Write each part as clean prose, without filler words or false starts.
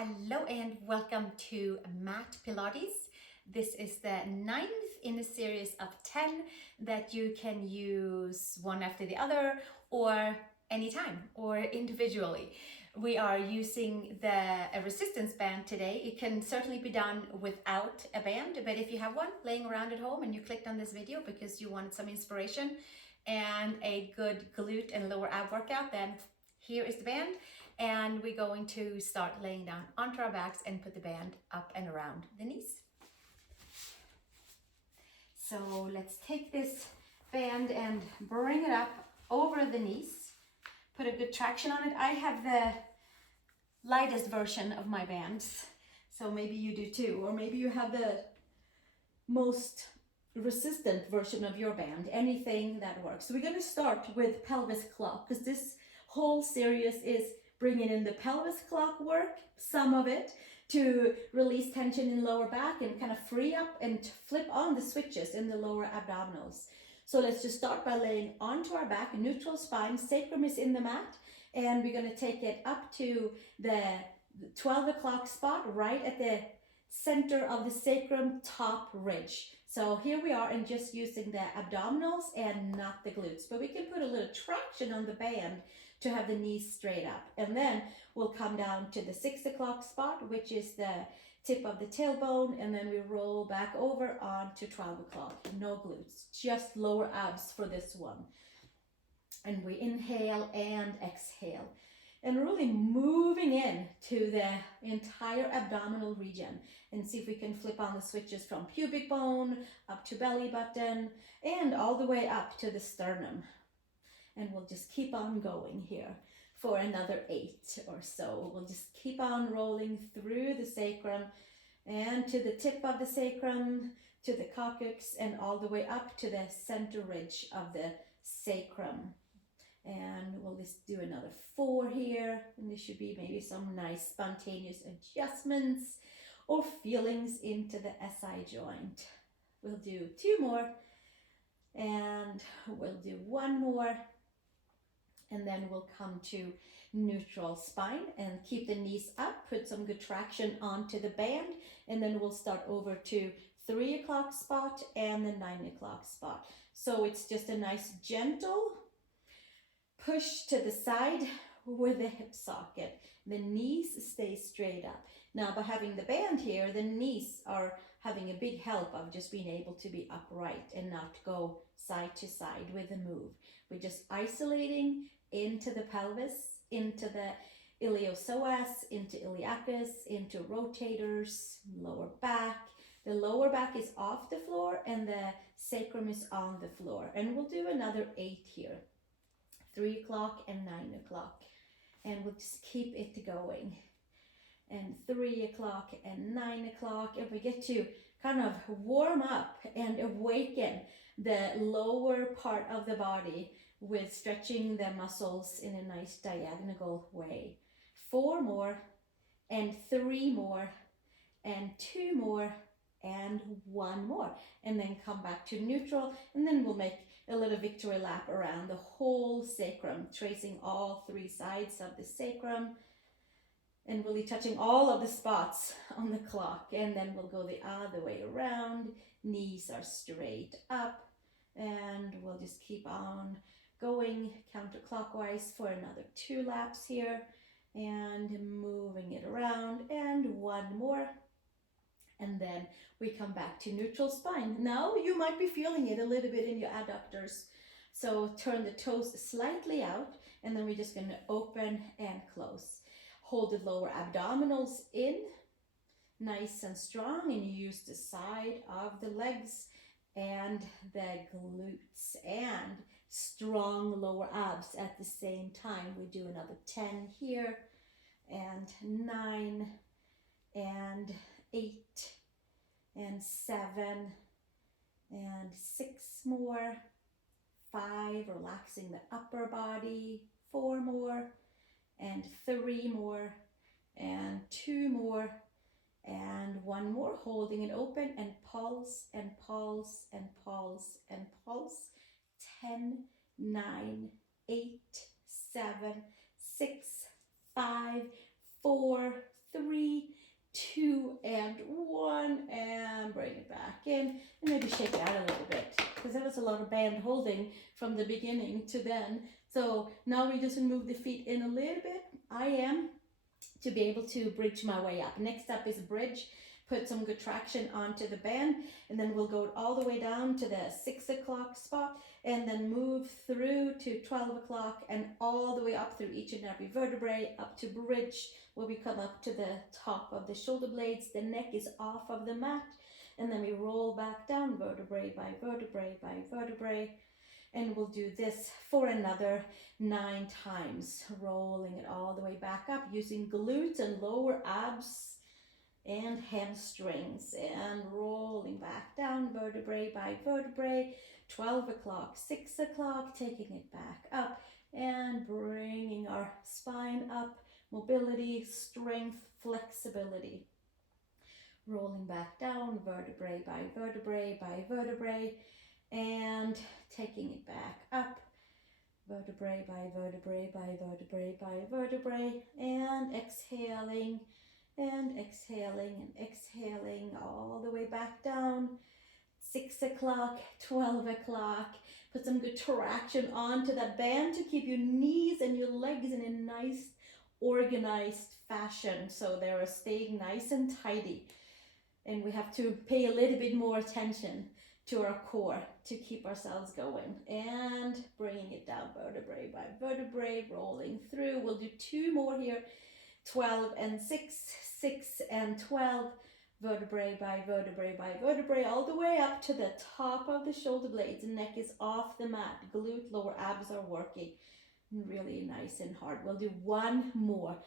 Hello and welcome to Mat Pilates. This is the 9th in a series of 10 that you can use one after the other or anytime or individually. We are using a resistance band today. It can certainly be done without a band, but if you have one laying around at home and you clicked on this video because you wanted some inspiration and a good glute and lower ab workout, then here is the band. And we're going to start laying down onto our backs and put the band up and around the knees. So let's take this band and bring it up over the knees. Put a good traction on it. I have the lightest version of my bands, so maybe you do too, or maybe you have the most resistant version of your band. Anything that works. So we're going to start with Pelvis Clock, because this whole series is bringing in the pelvis clock work, some of it, to release tension in lower back and kind of free up and flip on the switches in the lower abdominals. So let's just start by laying onto our back, neutral spine, sacrum is in the mat, and we're going to take it up to the 12 o'clock spot right at the center of the sacrum top ridge. So here we are, and just using the abdominals and not the glutes, but we can put a little traction on the band to have the knees straight up. And then we'll come down to the 6 o'clock spot, which is the tip of the tailbone, and then we roll back over onto 12 o'clock. No glutes, just lower abs for this one. And we inhale and exhale. And really moving in to the entire abdominal region, and see if we can flip on the switches from pubic bone up to belly button and all the way up to the sternum. And we'll just keep on going here for another 8 or so. We'll just keep on rolling through the sacrum and to the tip of the sacrum, to the coccyx, and all the way up to the center ridge of the sacrum. And we'll just do another 4 here. And there should be maybe some nice spontaneous adjustments or feelings into the SI joint. We'll do 2 more, and we'll do 1 more. And then we'll come to neutral spine and keep the knees up, put some good traction onto the band, and then we'll start over to 3 o'clock spot and the 9 o'clock spot. So it's just a nice gentle push to the side with the hip socket. The knees stay straight up. Now, by having the band here, the knees are having a big help of just being able to be upright and not go side to side with the move. We're just isolating into the pelvis, into the iliopsoas, into iliacus, into rotators, lower back. The lower back is off the floor and the sacrum is on the floor. And we'll do another 8 here. 3 o'clock and 9 o'clock. And we'll just keep it going. And 3 o'clock and 9 o'clock. And we get to kind of warm up and awaken the lower part of the body with stretching the muscles in a nice diagonal way. 4 more, and 3 more, and 2 more, and 1 more. And then come back to neutral, and then we'll make a little victory lap around the whole sacrum, tracing all 3 sides of the sacrum, and really touching all of the spots on the clock. And then we'll go the other way around. Knees are straight up, and we'll just keep on going counterclockwise for another 2 laps here, and moving it around, and 1 more. And then we come back to neutral spine. Now you might be feeling it a little bit in your adductors. So turn the toes slightly out, and then we're just going to open and close. Hold the lower abdominals in, nice and strong, and you use the side of the legs and the glutes and strong lower abs at the same time. We do another 10 here, and 9, and 8, and 7, and 6 more, 5, relaxing the upper body, 4 more, and 3 more, and 2 more, and 1 more, holding it open, and pulse, and pulse, and pulse, and pulse. 10, 9, 8, 7, 6, 5, 4, 3, 2, and 1, and bring it back in, and maybe shake it out a little bit, because there was a lot of band holding from the beginning to then. So now we just move the feet in a little bit. I am to be able to bridge my way up. Next up is a bridge. Put some good traction onto the band, and then we'll go all the way down to the 6 o'clock spot, and then move through to 12 o'clock and all the way up through each and every vertebrae up to bridge, where we come up to the top of the shoulder blades. The neck is off of the mat, and then we roll back down vertebrae by vertebrae by vertebrae. And we'll do this for another 9 times, rolling it all the way back up using glutes and lower abs and hamstrings, and rolling back down vertebrae by vertebrae. 12 o'clock, 6 o'clock, taking it back up and bringing our spine up, mobility, strength, flexibility. Rolling back down vertebrae by vertebrae by vertebrae, and taking it back up, vertebrae by vertebrae by vertebrae by vertebrae, and exhaling and exhaling and exhaling all the way back down. 6 o'clock, 12 o'clock. Put some good traction onto that band to keep your knees and your legs in a nice organized fashion, so they're staying nice and tidy. And we have to pay a little bit more attention to our core to keep ourselves going, and bringing it down vertebrae by vertebrae, rolling through. We'll do 2 more here, 12 and 6, 6 and 12, vertebrae by vertebrae by vertebrae, all the way up to the top of the shoulder blades. The neck is off the mat, glute, lower abs are working really nice and hard. We'll do 1 more.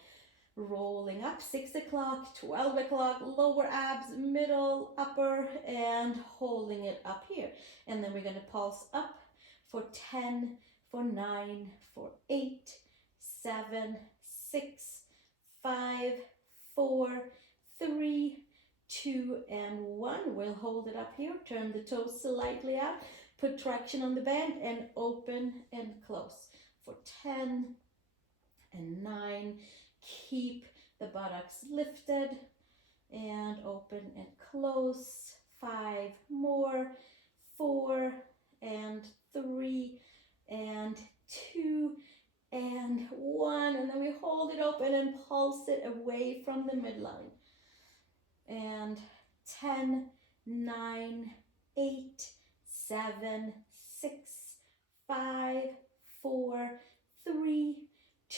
Rolling up, 6 o'clock, 12 o'clock, lower abs, middle, upper, and holding it up here. And then we're going to pulse up for 10, for 9, for 8, 7, 6, 5, 4, 3, 2, and 1. We'll hold it up here. Turn the toes slightly out. Put traction on the band and open and close for 10 and 9. Keep the buttocks lifted and open and close. 5 more, 4 and 3 and 2 and 1. And then we hold it open and pulse it away from the midline. And 10, 9, 8, 7, 6, 5, 4, 3,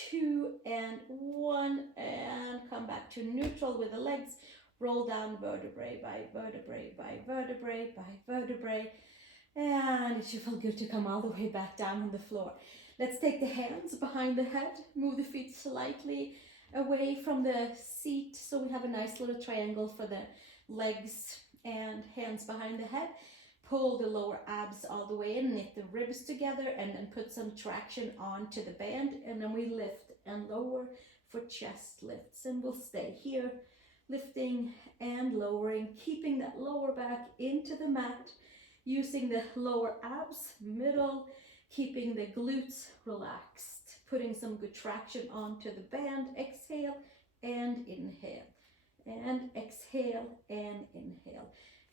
2, and 1, and come back to neutral with the legs. Roll down vertebrae by vertebrae by vertebrae by vertebrae, and it should feel good to come all the way back down on the floor. Let's take the hands behind the head, move the feet slightly away from the seat so we have a nice little triangle for the legs, and hands behind the head. Pull the lower abs all the way in, knit the ribs together, and then put some traction onto the band, and then we lift and lower for chest lifts, and we'll stay here, lifting and lowering, keeping that lower back into the mat, using the lower abs, middle, keeping the glutes relaxed, putting some good traction onto the band. Exhale and inhale, and exhale and inhale.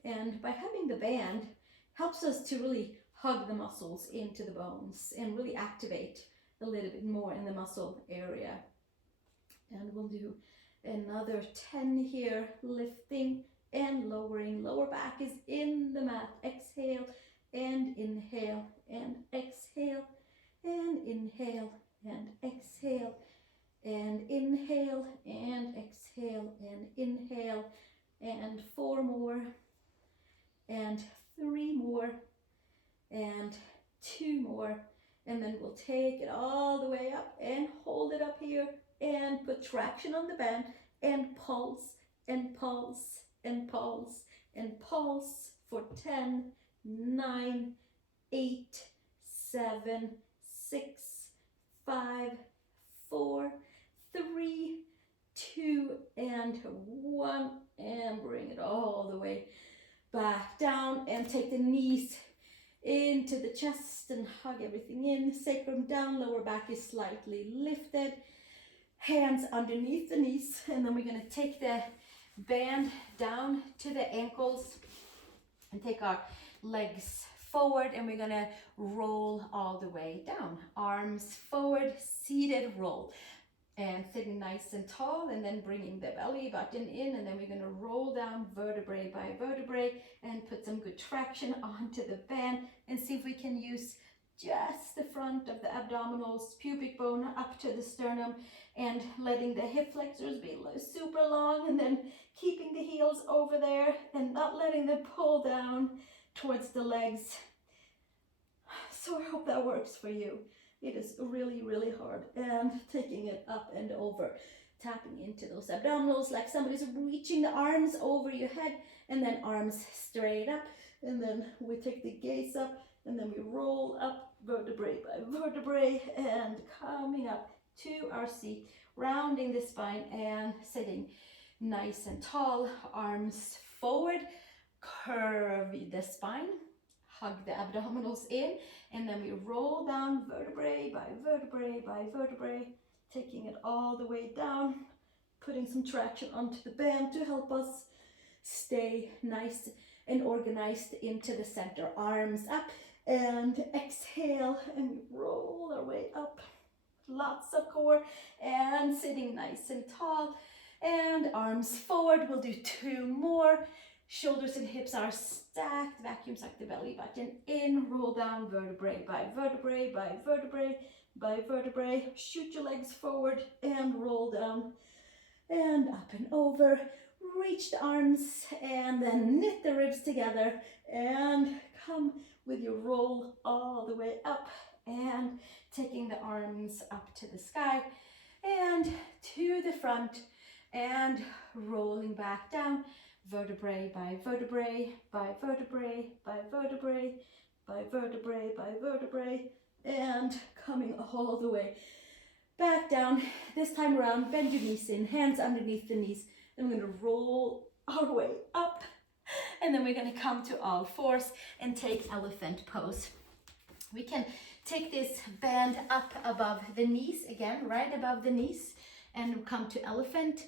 And by having the band helps us to really hug the muscles into the bones and really activate a little bit more in the muscle area. And we'll do another 10 here, lifting and lowering. Lower back is in the mat. Exhale and inhale, and exhale and inhale, and exhale and inhale, and exhale and inhale, and 4 more, and 3 more, and 2 more, and then we'll take it all the way up and hold it up here and put traction on the band and pulse and pulse and pulse and pulse for 10, 9, 8, 7, 6, 5, 4, 3, 2, and 1, and bring it all the way back down, and take the knees into the chest and hug everything in. Sacrum down, lower back is slightly lifted, hands underneath the knees, and then we're going to take the band down to the ankles and take our legs forward, and we're going to roll all the way down. Arms forward, seated roll. And sitting nice and tall, and then bringing the belly button in, and then we're going to roll down vertebrae by vertebrae and put some good traction onto the band, and see if we can use just the front of the abdominals, pubic bone up to the sternum, and letting the hip flexors be super long, and then keeping the heels over there and not letting them pull down towards the legs. So I hope that works for you. It is really, really hard, and taking it up and over, tapping into those abdominals like somebody's reaching the arms over your head, and then arms straight up, and then we take the gaze up, and then we roll up vertebrae by vertebrae and coming up to our seat, rounding the spine and sitting nice and tall, arms forward, curve the spine, hug the abdominals in, and then we roll down vertebrae by vertebrae by vertebrae, taking it all the way down, putting some traction onto the band to help us stay nice and organized into the center. Arms up and exhale, and we roll our way up. Lots of core, and sitting nice and tall, and arms forward. We'll do 2 more. Shoulders and hips are stacked. Vacuum suck the belly button in. Roll down vertebrae by vertebrae by vertebrae by vertebrae. Shoot your legs forward and roll down and up and over. Reach the arms and then knit the ribs together and come with your roll all the way up, and taking the arms up to the sky and to the front, and rolling back down. Vertebrae by vertebrae by vertebrae by vertebrae by vertebrae by vertebrae, and coming all the way back down. This time around, bend your knees in, hands underneath the knees, and we're going to roll our way up, and then we're going to come to all fours and take elephant pose. We can take this band up above the knees, again, right above the knees, and come to elephant.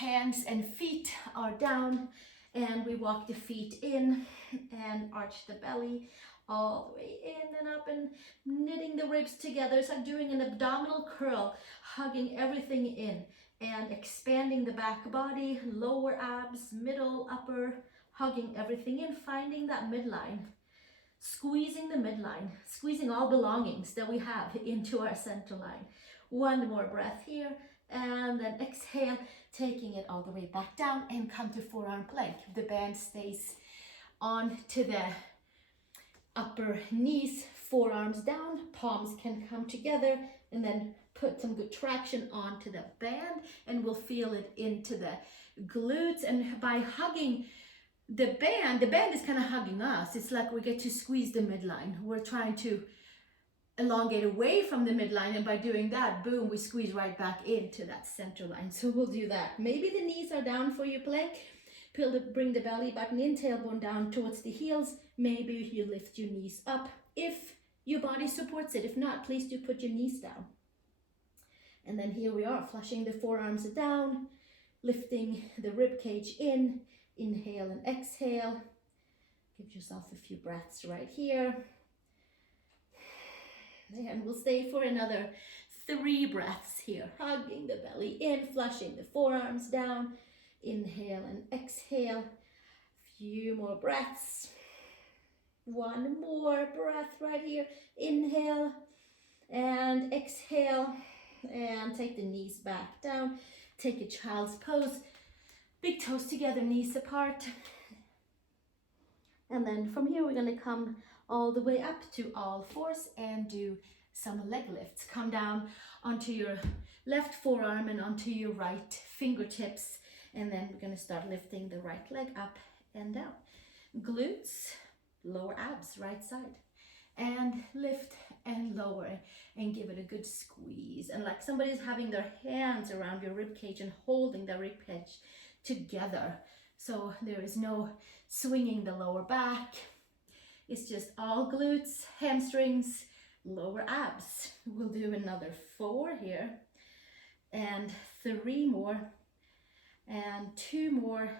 Hands and feet are down, and we walk the feet in and arch the belly all the way in and up, and knitting the ribs together. It's like doing an abdominal curl, hugging everything in and expanding the back body, lower abs, middle, upper, hugging everything in, finding that midline, squeezing the midline, squeezing all belongings that we have into our center line. 1 more breath here, and then exhale, taking it all the way back down, and come to forearm plank. The band stays on to the upper knees, forearms down, palms can come together, and then put some good traction onto the band, and we'll feel it into the glutes. And by hugging the band is kind of hugging us. It's like we get to squeeze the midline. We're trying to elongate away from the midline, and by doing that, boom, we squeeze right back into that center line. So we'll do that. Maybe the knees are down for your plank. Bring the belly button in, tailbone down towards the heels. Maybe you lift your knees up if your body supports it. If not, please do put your knees down. And then here we are, flushing the forearms down, lifting the rib cage in. Inhale and exhale. Give yourself a few breaths right here. And we'll stay for another 3 breaths here, hugging the belly in, flushing the forearms down. Inhale and exhale. Few more breaths. 1 more breath right here. Inhale and exhale, and take the knees back down. Take a child's pose. Big toes together, knees apart. And then from here, we're going to come all the way up to all fours and do some leg lifts. Come down onto your left forearm and onto your right fingertips. And then we're going to start lifting the right leg up and down. Glutes, lower abs, right side. And lift and lower and give it a good squeeze. And like somebody's having their hands around your rib cage and holding the rib cage together. So there is no swinging the lower back. It's just all glutes, hamstrings, lower abs. We'll do another 4 here. and 3 more, and 2 more,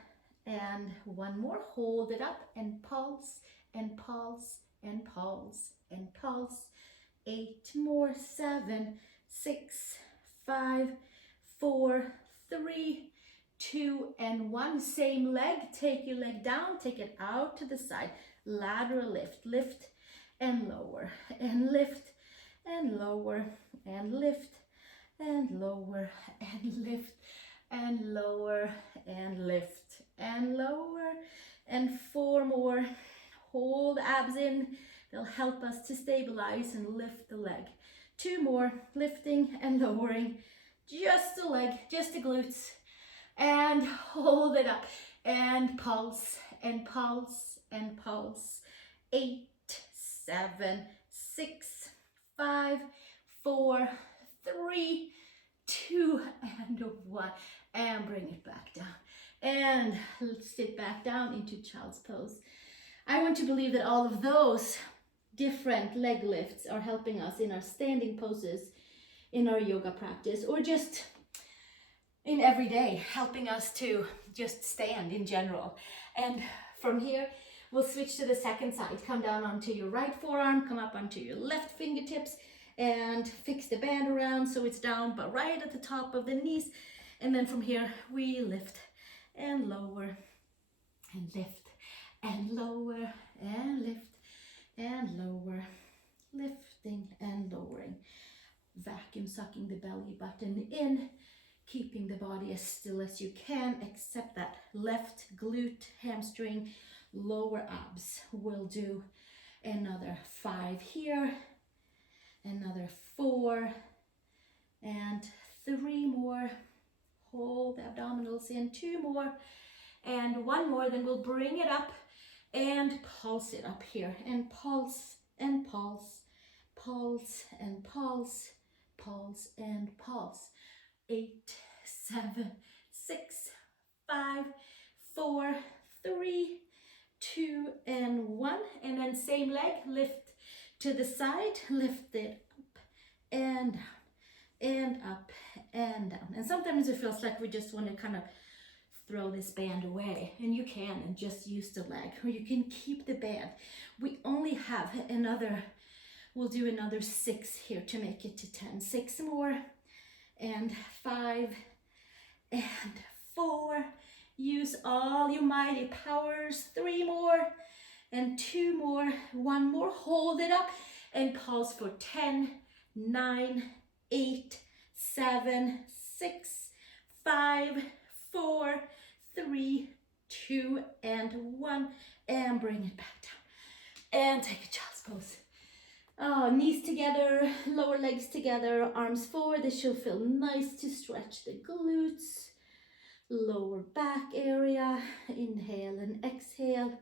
and 1 more. Hold it up and pulse, and pulse, and pulse, and pulse. 8 more, 7, 6, 5, 4, 3, 2, and 1. Same leg. Take your leg down, take it out to the side. Lateral lift, lift and lower, and lift and lower, and lift and lower, and lift and lower, and lift and lower, and 4 more. Hold abs in. They'll help us to stabilize and lift the leg. 2 more, lifting and lowering. Just the leg, just the glutes. And hold it up. And pulse, and pulse, and pulse. 8, 7, 6, 5, 4, 3, 2, and 1. And bring it back down. And sit back down into child's pose. I want to believe that all of those different leg lifts are helping us in our standing poses, in our yoga practice, or just in every day, helping us to just stand in general. And from here, we'll switch to the second side. Come down onto your right forearm, come up onto your left fingertips, and fix the band around so it's down, but right at the top of the knees. And then from here, we lift and lower, and lift and lower, and lift and lower, lifting and lowering. Vacuum sucking the belly button in, keeping the body as still as you can, except that left glute, hamstring, lower abs. We'll do another 5 here, another 4, and 3 more. Hold the abdominals in. 2 more, and 1 more. Then we'll bring it up and pulse it up here, and pulse and pulse, pulse and pulse, pulse and pulse. 8, 7, 6, 5, 4, 3, 2, and 1. And then same leg, lift to the side, lift it up and down, and up and down. And sometimes it feels like we just want to kind of throw this band away, and you can, and just use the leg, or you can keep the band. We only have another, we'll do another 6 here to make it to 10. 6 more, and 5, and 4. Use all your mighty powers. 3 more, and 2 more. 1 more. Hold it up and pulse for 10, 9, 8, 7, 6, 5, 4, 3, 2, and 1. And bring it back down. And take a child's pose. Oh, knees together, lower legs together, arms forward. This should feel nice to stretch the glutes, lower back area. Inhale and exhale.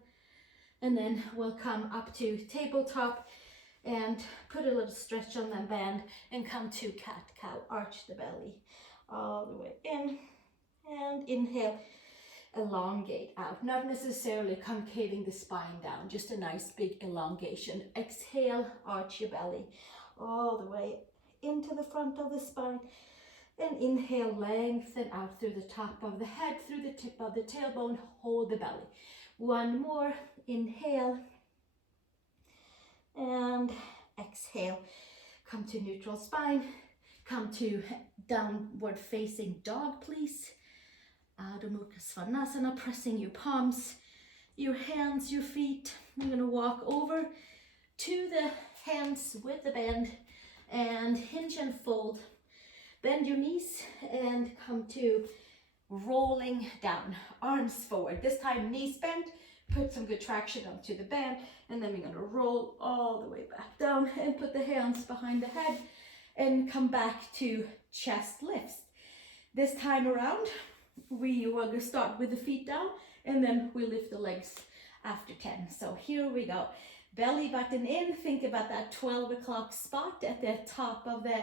And then we'll come up to tabletop and put a little stretch on that band and come to cat-cow. Arch the belly all the way in. And inhale, elongate out. Not necessarily concaving the spine down, just a nice big elongation. Exhale, arch your belly all the way into the front of the spine. And inhale, lengthen out through the top of the head, through the tip of the tailbone. Hold the belly. 1 more. Inhale. And exhale. Come to neutral spine. Come to downward facing dog, please. Adho Mukha Svanasana, pressing your palms, your hands, your feet. You're going to walk over to the hands with the band and hinge and fold. Bend your knees and come to rolling down, arms forward. This time knees bent, put some good traction onto the band, and then we're going to roll all the way back down and put the hands behind the head and come back to chest lifts. This time around, we will start with the feet down, and then we lift the legs after 10. So here we go. Belly button in. Think about that 12 o'clock spot at the top of the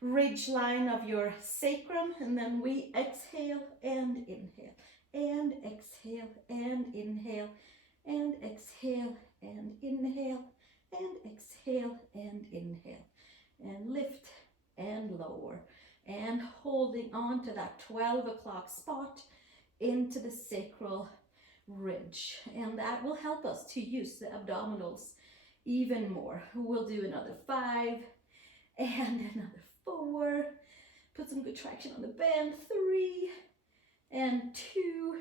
ridge line of your sacrum. And then we exhale and inhale, and exhale and inhale, and exhale and inhale, and exhale and inhale, and lift and lower, and holding on 12 o'clock spot into the sacral ridge, and that will help us to use the abdominals even more. We'll do another 5 and another 4. Put some good traction on the band. 3 and 2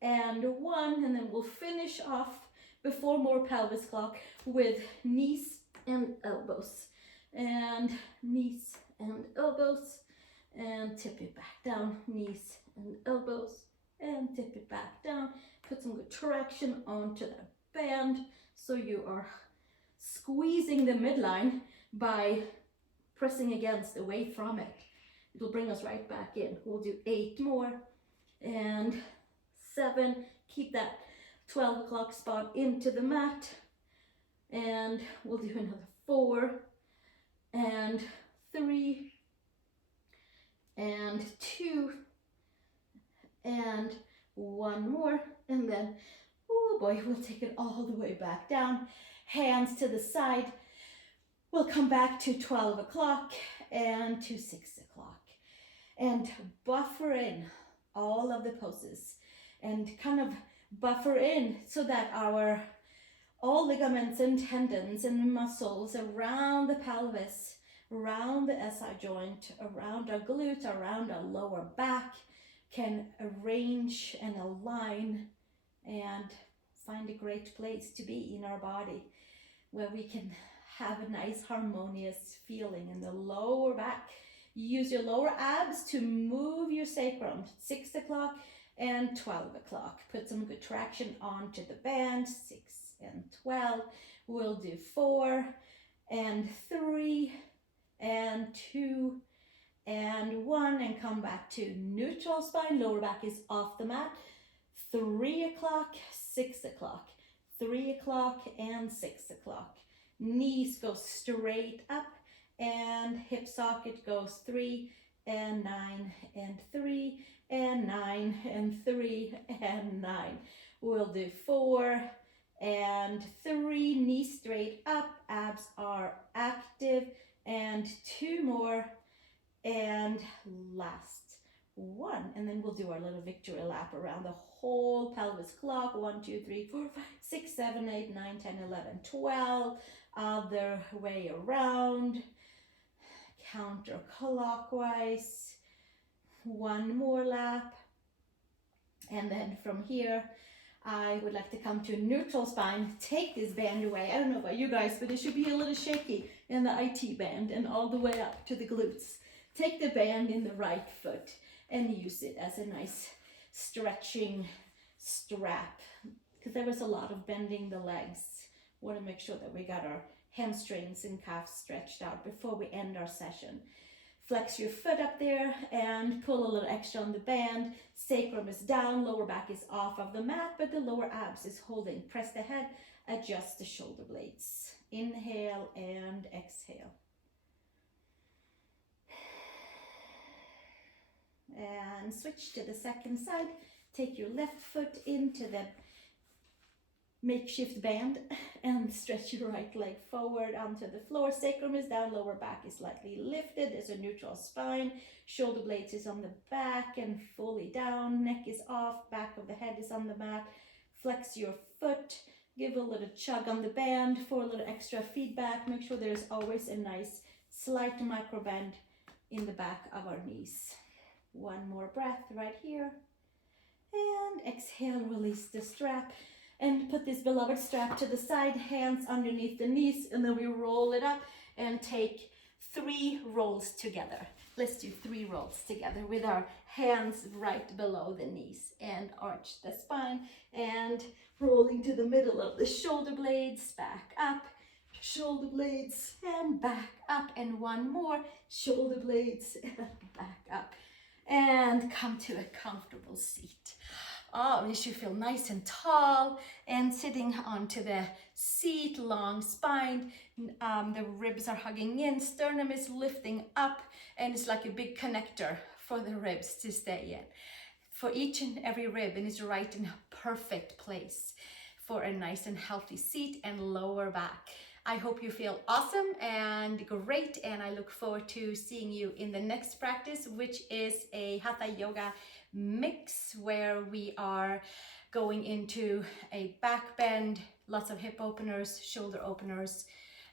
and 1, and then we'll finish off before more pelvis clock with knees and elbows, and knees and elbows, and tip it back down, knees and elbows, and tip it back down. Put some good traction onto that band so you are squeezing the midline by pressing against away from it. It'll bring us right back in. We'll do 8 more and 7. Keep that 12 o'clock spot into the mat, and we'll do another 4 and 3 and 2 and 1 more, and then, oh boy, we'll take it all the way back down, hands to the side. We'll come back to 12 o'clock and to 6 o'clock, and buffer in all of the poses and kind of buffer in so that our all ligaments and tendons and muscles around the pelvis, around the SI joint, around our glute, around our lower back can arrange and align and find a great place to be in our body, where we can have a nice harmonious feeling in the lower back. Use your lower abs to move your sacrum. 6 o'clock and 12 o'clock. Put some good traction onto the band. 6 and 12. We'll do 4 and 3 and 2 and 1, and come back to neutral spine. Lower back is off the mat. 3 o'clock, 6 o'clock. 3 o'clock and 6 o'clock. Knees go straight up, and hip socket goes 3 and 9 and 3 and 9 and 3 and 9. We'll do 4 and 3, knees straight up, abs are active, and 2 more, and last 1. And then we'll do our little victory lap around the whole pelvis clock. 1, 2, 3, 4, 5, 6, 7, 8, 9, 10, 11, 12. Other way around, counterclockwise. 1 more lap, and then from here I would like to come to neutral spine. Take this band away. I don't know about you guys, but it should be a little shaky in the IT band and all the way up to the glutes. Take the band in the right foot and use it as a nice stretching strap, because there was a lot of bending the legs. Want to make sure that we got our hamstrings and calves stretched out before we end our session. Flex your foot up there and pull a little extra on the band. Sacrum is down, lower back is off of the mat, but the lower abs is holding. Press the head, adjust the shoulder blades. Inhale and exhale. And switch to the second side. Take your left foot into the makeshift band and stretch your right leg forward onto the floor. Sacrum is down, lower back is slightly lifted. There's a neutral spine. Shoulder blades is on the back and fully down. Neck is off, back of the head is on the mat. Flex your foot. Give a little chug on the band for a little extra feedback. Make sure there's always a nice slight micro bend in the back of our knees. 1 more breath right here. And exhale, release the strap. And put this beloved strap to the side, hands underneath the knees, and then we roll it up and take 3 rolls together. Let's do 3 rolls together with our hands right below the knees, and arch the spine, and rolling to the middle of the shoulder blades, back up, shoulder blades, and back up, and 1 more, shoulder blades, and back up, and come to a comfortable seat. Oh, it should feel nice and tall, and sitting onto the seat, long spine, the ribs are hugging in, sternum is lifting up, and it's like a big connector for the ribs to stay in. For each and every rib, and it's right in a perfect place for a nice and healthy seat and lower back. I hope you feel awesome and great, and I look forward to seeing you in the next practice, which is a Hatha Yoga mix, where we are going into a back bend, lots of hip openers, shoulder openers,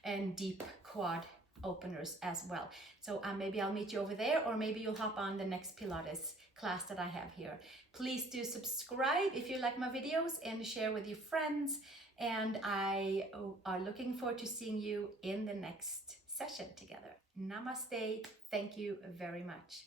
and deep quad openers as well. So maybe I'll meet you over there, or maybe you'll hop on the next Pilates class that I have here. Please do subscribe if you like my videos and share with your friends. And I are looking forward to seeing you in the next session together. Namaste. Thank you very much.